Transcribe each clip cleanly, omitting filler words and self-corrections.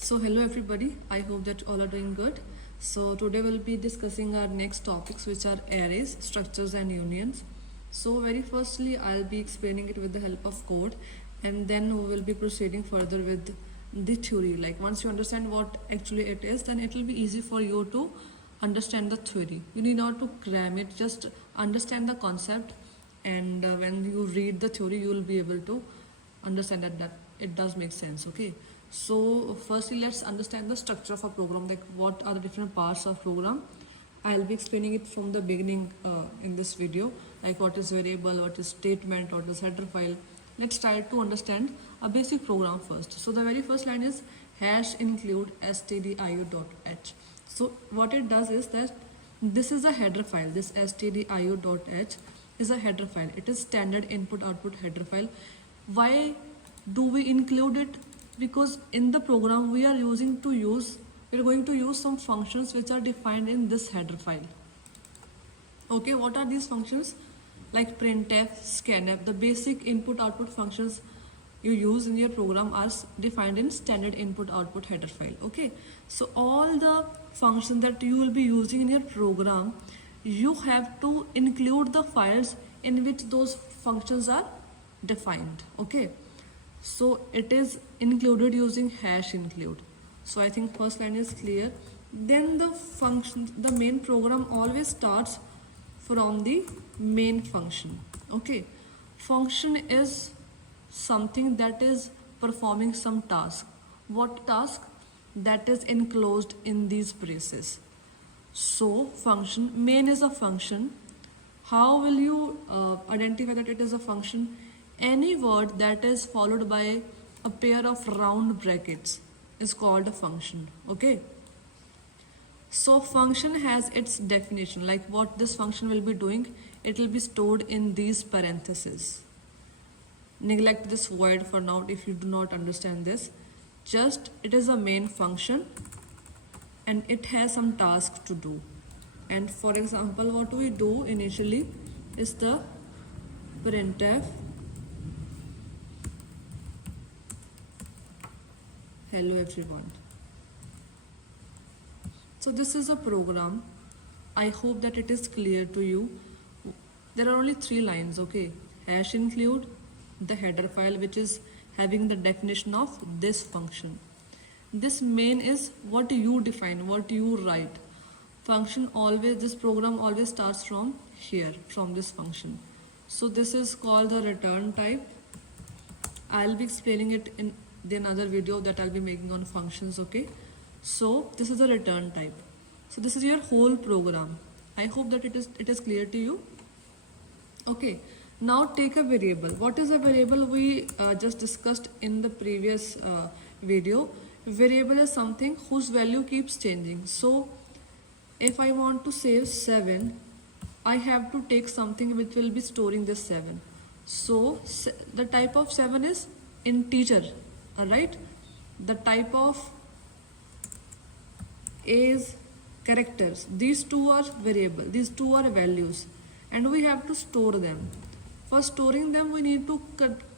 So hello everybody, I hope that all are doing good. So today we'll be discussing our next topics, which are arrays, structures and unions. So very firstly I'll be explaining it with the help of code, and then we will be proceeding further with the theory. Like once you understand what actually it is, then it will be easy for you to understand the theory. You need not to cram it, just understand the concept, and when you read the theory you will be able to understand that it does make sense. Okay, so firstly let's understand the structure of a program, like what are the different parts of program. I'll be explaining it from the beginning in this video, like what is variable, what is statement, what is header file. Let's try to understand a basic program first. So the very first line is hash include stdio.h. So what it does is that this is a header file. This stdio.h is a header file. It is standard input output header file. Why do we include it? Because in the program we're going to use some functions which are defined in this header file. Okay, what are these functions? Like printf, scanf, the basic input output functions you use in your program are defined in standard input output header file. Okay, so all the functions that you will be using in your program, you have to include the files in which those functions are defined. Okay, so it is included using hash include. So I think first line is clear. Then the main program always starts from the main function. Okay, function is something that is performing some task. What task? That is enclosed in these braces. So function, main is a function. How will you identify that it is a function? Any word that is followed by a pair of round brackets is called a function. Okay, so function has its definition, like what this function will be doing. It will be stored in these parentheses. Neglect this word for now if you do not understand this. Just it is a main function and it has some task to do. And for example, what we do initially is the printf hello everyone. So this is a program. I hope that it is clear to you. There are only 3 lines. Okay, hash include, the header file which is having the definition of this function. This main is what you define, what you write. Function always, this program always starts from here, from this function. So this is called the return type. I'll be explaining it in the another video that I'll be making on functions. Okay, so this is a return type. So this is your whole program. I hope that it is clear to you. Okay, now take a variable. What is a variable? We just discussed in the previous video. Variable is something whose value keeps changing. So if I want to save 7, I have to take something which will be storing this 7. So the type of 7 is integer. Alright, the type of A is characters. These two are variable, these two are values, and we have to store them. For storing them we need to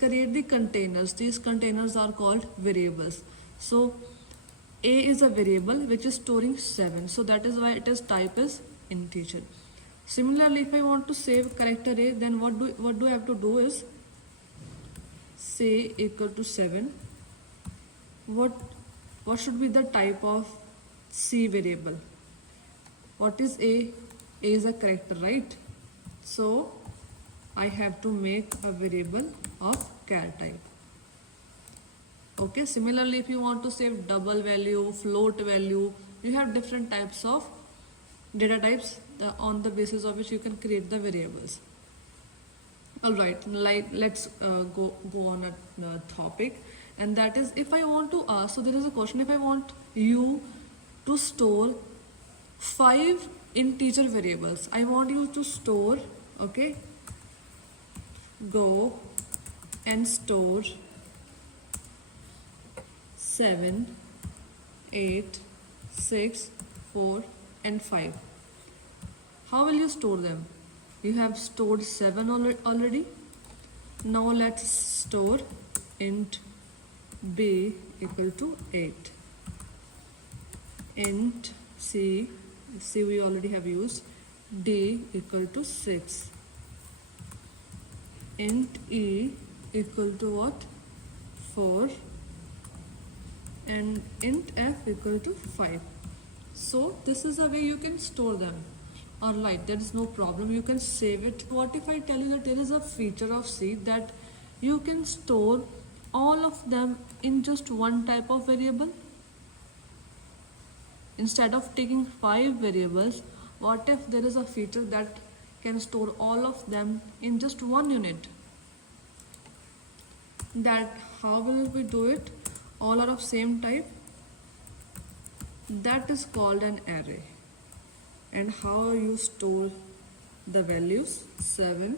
create the containers. These containers are called variables. So A is a variable which is storing 7, so that is why its type is integer. Similarly, if I want to save character A, then what do I have to do is say equal to 7. What should be the type of C variable? What is A? A is a character, right? So I have to make a variable of char type. Okay, similarly, if you want to save double value, float value, you have different types of data types on the basis of which you can create the variables. Alright, let's go on a topic, and that is, if I want to ask, so there is a question, if I want you to store 5 integer variables, I want you to store, okay, go and store 7, 8, 6, 4 and 5. How will you store them? You have stored 7 already. Now let's store int b equal to 8. int c we already have used, d equal to 6, int e equal to what, 4, and int f equal to 5. So this is a way you can store them. Alright, there is no problem, you can save it. What if I tell you that there is a feature of C that you can store all of them in just one type of variable? Instead of taking 5 variables, what if there is a feature that can store all of them in just one unit? That how will we do it? All are of same type. That is called an array. And how you store the values? 7,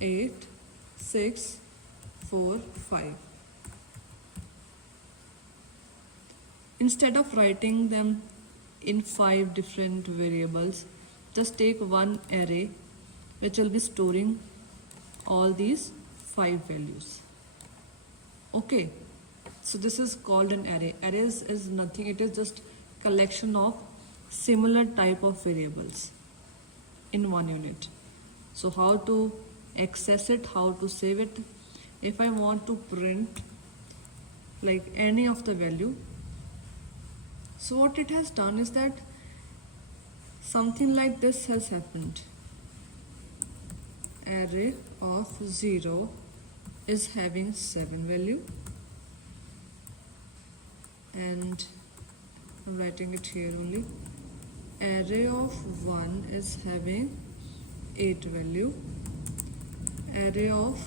8, 6, 4, 5. Instead of writing them in 5 different variables, just take one array which will be storing all these 5 values. Okay, so this is called an array. Arrays is nothing, it is just collection of similar type of variables in one unit. So how to access it, how to save it? If I want to print like any of the value, so what it has done is that something like this has happened. Array of 0 is having 7 value, and I'm writing it here only. Array of 1 is having 8 value. Array of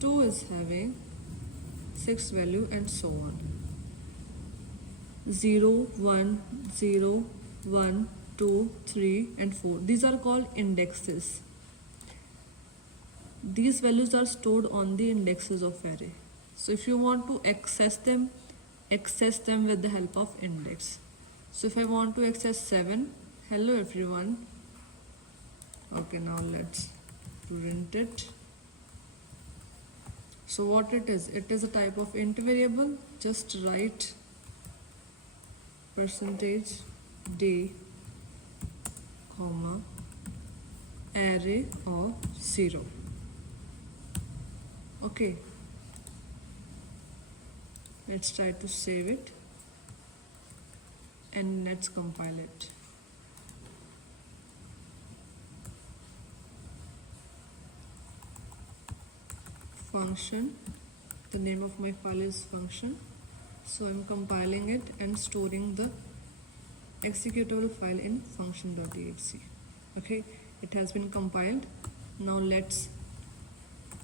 2 is having 6 value, and so on. 0, 1, 0, 1, 2, 3 and 4. These are called indexes. These values are stored on the indexes of array. So if you want to access them with the help of index. So if I want to access 7, hello everyone. Okay, now let's print it. So what it is a type of int variable. Just write %d, comma, array of 0. Okay, let's try to save it and let's compile it. Function, the name of my file is function. So I'm compiling it and storing the executable file in function.exe. Okay, it has been compiled. Now let's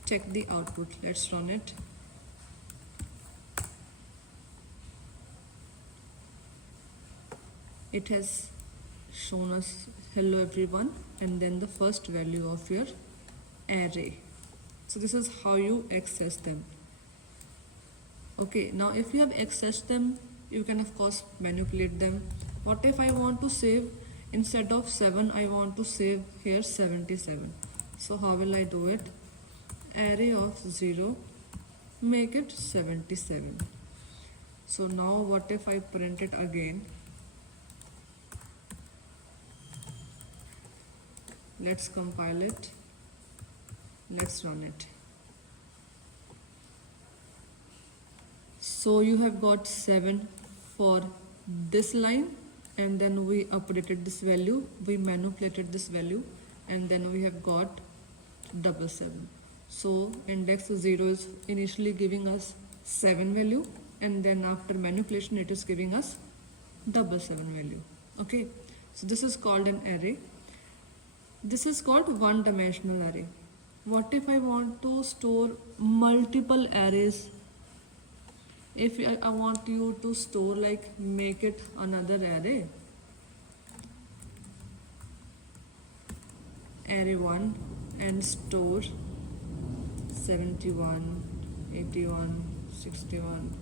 check the output. Let's run it. It has shown us hello everyone and then the first value of your array. So this is how you access them. Okay, now if you have accessed them, you can of course manipulate them. What if I want to save, instead of 7 I want to save here 77? So how will I do it? Array of 0, make it 77. So now what if I print it again? Let's compile it. Let's run it. So you have got 7 for this line, and then we updated this value, we manipulated this value, and then we have got 77. So index 0 is initially giving us 7 value, and then after manipulation it is giving us 77 value. Okay, so this is called an array. This is called one-dimensional array. What if I want to store multiple arrays? If I want you to store, like, make it another array. Array 1 and store 71, 81, 61.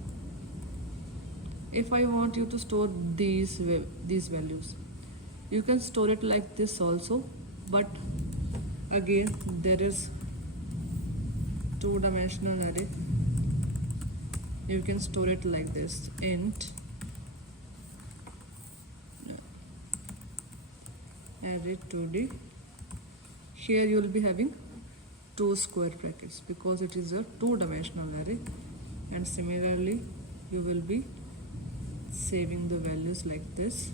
If I want you to store these values, you can store it like this also, but again there is two-dimensional array. You can store it like this: int array 2D. Here you will be having 2 square brackets because it is a two-dimensional array, and similarly you will be saving the values like this.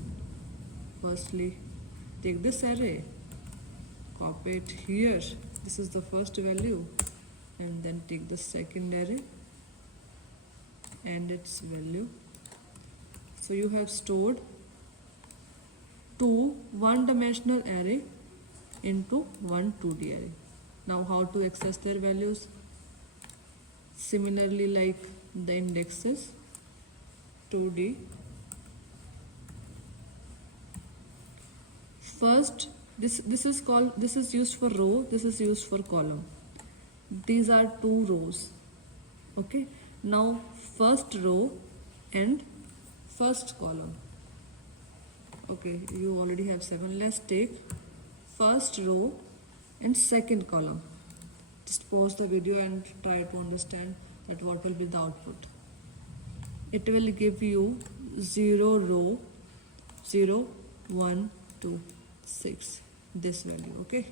Firstly, take this array, copy it here, this is the first value, and then take the second array and its value. So you have stored two one-dimensional array into one 2D array. Now how to access their values? Similarly, like the indexes 2D. First, this is used for row, this is used for column. These are two rows. Okay. Now first row and first column. Okay, you already have 7. Let's take first row and second column. Just pause the video and try to understand that what will be the output. It will give you 0 row, 0, 1, 2, 6, this value. Okay.